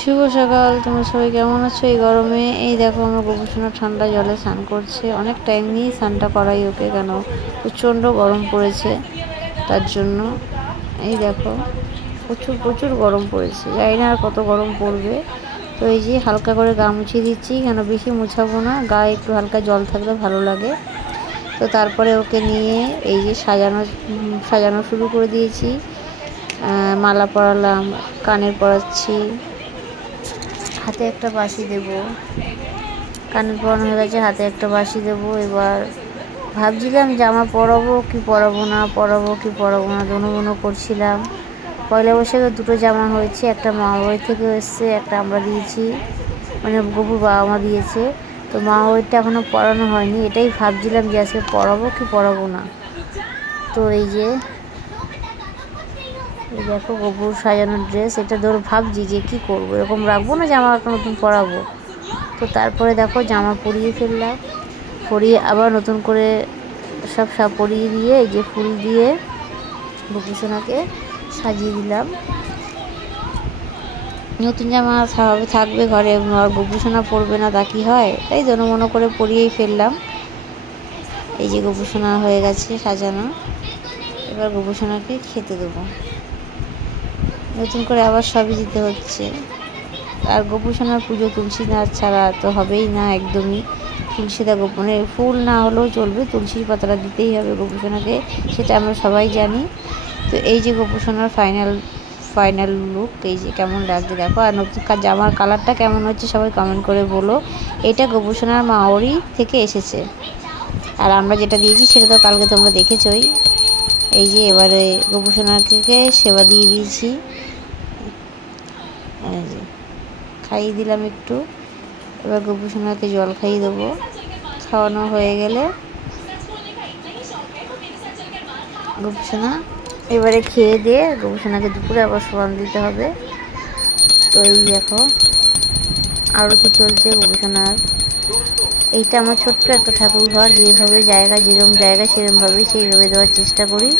শুভ সকাল, তোমরা সবাই কেমন আছো? এই গরমে এই দেখো আমার গোপুসোনা ঠান্ডা জলে স্নান করছে। অনেক টাইম নিয়ে স্নানটা করাই ওকে, কেন প্রচণ্ড গরম পড়েছে তার জন্য। এই দেখো প্রচুর প্রচুর গরম পড়েছে, জানি না আর কত গরম পড়বে। তো এই যে হালকা করে গা মুছিয়ে দিচ্ছি, কেন বেশি মুছাবো না, গায়ে একটু হালকা জল থাকলে ভালো লাগে। তো তারপরে ওকে নিয়ে এই যে সাজানো শুরু করে দিয়েছি। মালা পরালাম, কানের পরাচ্ছি, হাতে একটা বাঁশি দেব। কানের পরানো হয়ে গেছে, হাতে একটা বাঁশি দেব। এবার ভাবছিলাম জামা পরাবো কি পরাবো না, দোনো করছিলাম। পয়লা বৈশাখে দুটো জামা হয়েছে, একটা মা বাড়ি থেকে এসছে, একটা আমরা দিয়েছি, মানে গপুর বাবা মা দিয়েছে। তো মা বাড়িটা এখনও পরানো হয়নি, এটাই ভাবছিলাম যে আজকে পরাবো কি পরাবো না। তো এই যে এই দেখো গপুর সাজানোর ড্রেস, এটা ভাবছি যে কি করবো, এরকম রাখবো না জামা একটা নতুন পরাবো। তো তারপরে দেখো জামা পরিয়ে ফেললাম, পরিয়ে আবার নতুন করে সব পরিয়ে দিয়ে এই যে ফুল দিয়ে গোপুসোনাকে সাজিয়ে দিলাম। নতুন জামা থাকবে ঘরে, আর গোপুসোনা পরবে না তা কি হয়, তাই মনে করে পরিয়েই ফেললাম। এই যে গোপুসোনা হয়ে গেছে সাজানো, এবার গোপুসোনাকে খেতে দেবো। নতুন করে আবার সবই দিতে হচ্ছে। আর গোপুসোনার পুজো তুলসী না ছাড়া তো হবেই না একদমই। তুলসীদা গোপনে ফুল না হলেও চলবে, তুলসীর পাতাটা দিতেই হবে গোপুসোনাকে, সেটা আমরা সবাই জানি। তো এই যে গোপুসোনার ফাইনাল লুক, এই যে কেমন লাগছে দেখো। আর নতুন জামার কালারটা কেমন হচ্ছে সবাই কমেন্ট করে বলো। এটা গোপুসোনার মাওরি থেকে এসেছে, আর আমরা যেটা দিয়েছি সেটা তো কালকে তোমরা দেখেছই। এই যে এবারে গোপুসোনাকে সেবা দিয়ে দিয়েছি, খাইয়ে দিলাম একটু। এবার গোপুসোনাকে জল খাইয়ে দেবো। খাওয়ানো হয়ে গেলে গোপুসোনা এবারে খেয়ে দিয়ে গোপুসোনাকে দুপুরে আবার শোয়ান দিতে হবে। তো এই দেখো আরতি চলছে গোপুসোনার। এইটা আমার ছোট্ট একটা ঠাকুর ঘর, যেভাবে জায়গা যেরকম জায়গা সেইভাবে দেওয়ার চেষ্টা করি।